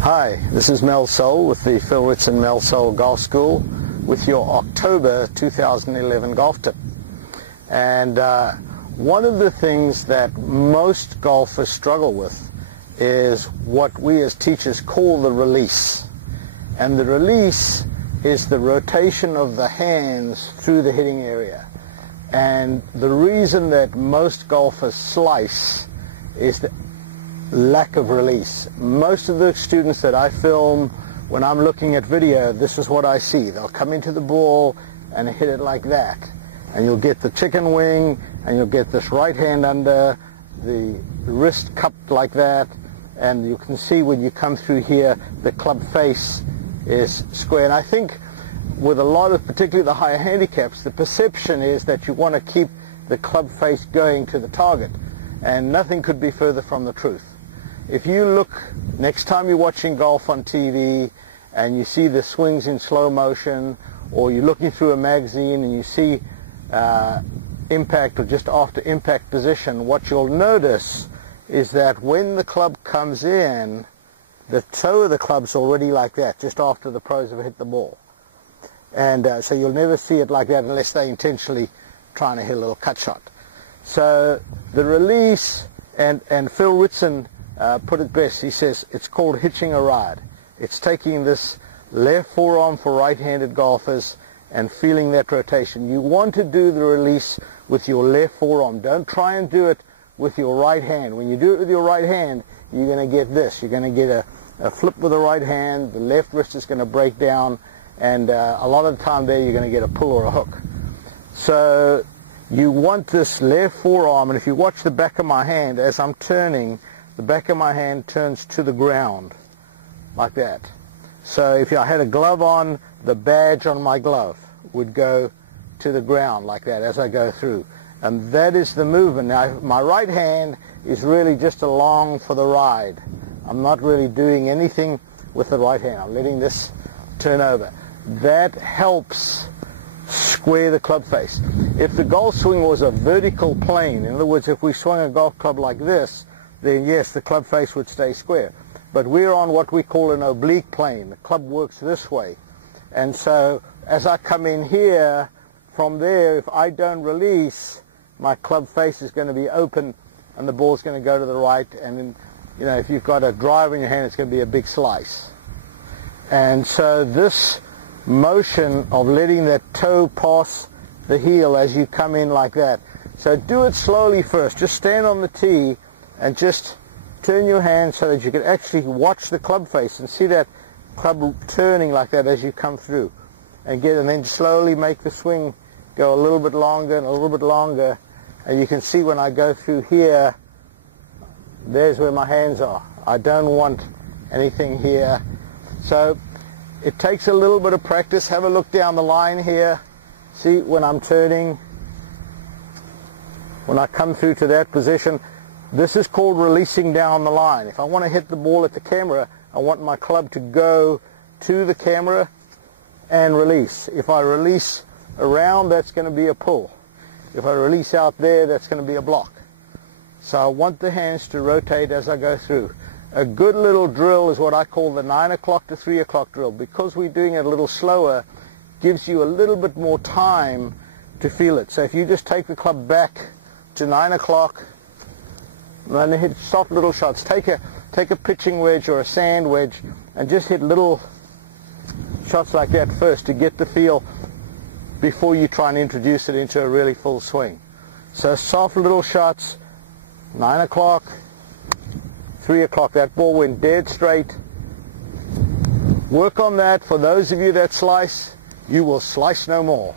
Hi, this is Mel Soul with the Phil Ritson Mel Soul Golf School with your October 2011 golf tip. And one of the things that most golfers struggle with is what we as teachers call the release. And the release is the rotation of the hands through the hitting area. And the reason that most golfers slice is the lack of release. Most of the students that I film, when I'm looking at video, this is what I see. They'll come into the ball and hit it like that. And you'll get the chicken wing, and you'll get this right hand under, the wrist cupped like that, and you can see when you come through here, the club face is square. And I think with a lot of, particularly the higher handicaps, the perception is that you want to keep the club face going to the target. And nothing could be further from the truth. If you look, next time you're watching golf on TV and you see the swings in slow motion, or you're looking through a magazine and you see impact or just after impact position, what you'll notice is that when the club comes in, the toe of the club's already like that, just after the pros have hit the ball. And so you'll never see it like that unless they're intentionally trying to hit a little cut shot. So the release, and Phil Ritson put it best. He says it's called hitching a ride. It's taking this left forearm for right-handed golfers and feeling that rotation. You want to do the release with your left forearm. Don't try and do it with your right hand. When you do it with your right hand, you're going to get this. You're going to get a flip with the right hand. The left wrist is going to break down, and a lot of the time there you're going to get a pull or a hook. So you want this left forearm, and if you watch the back of my hand as I'm turning, the back of my hand turns to the ground like that. So if I had a glove on, the badge on my glove would go to the ground like that as I go through. And that is the movement. Now, my right hand is really just along for the ride. I'm not really doing anything with the right hand. I'm letting this turn over. That helps square the club face. If the golf swing was a vertical plane, in other words, if we swung a golf club like this, then yes, the club face would stay square. But we're on what we call an oblique plane. The club works this way. And so as I come in here, from there, if I don't release, my club face is going to be open and the ball's going to go to the right. And then, you know, if you've got a driver in your hand, it's going to be a big slice. And so this motion of letting that toe pass the heel as you come in like that. So do it slowly first. Just stand on the tee and just turn your hand so that you can actually watch the club face and see that club turning like that as you come through. And then slowly make the swing go a little bit longer and a little bit longer. And you can see when I go through here, there's where my hands are. I don't want anything here. So it takes a little bit of practice. Have a look down the line here. See when I'm turning, when I come through to that position. This is called releasing down the line. If I want to hit the ball at the camera, I want my club to go to the camera and release. If I release around, that's going to be a pull. If I release out there, that's going to be a block. So I want the hands to rotate as I go through. A good little drill is what I call the 9 o'clock to 3 o'clock drill. Because we're doing it a little slower, gives you a little bit more time to feel it. So if you just take the club back to 9 o'clock, and hit soft little shots. Take a pitching wedge or a sand wedge and just hit little shots like that first to get the feel before you try and introduce it into a really full swing. So soft little shots, 9 o'clock, 3 o'clock. That ball went dead straight. Work on that. For those of you that slice, you will slice no more.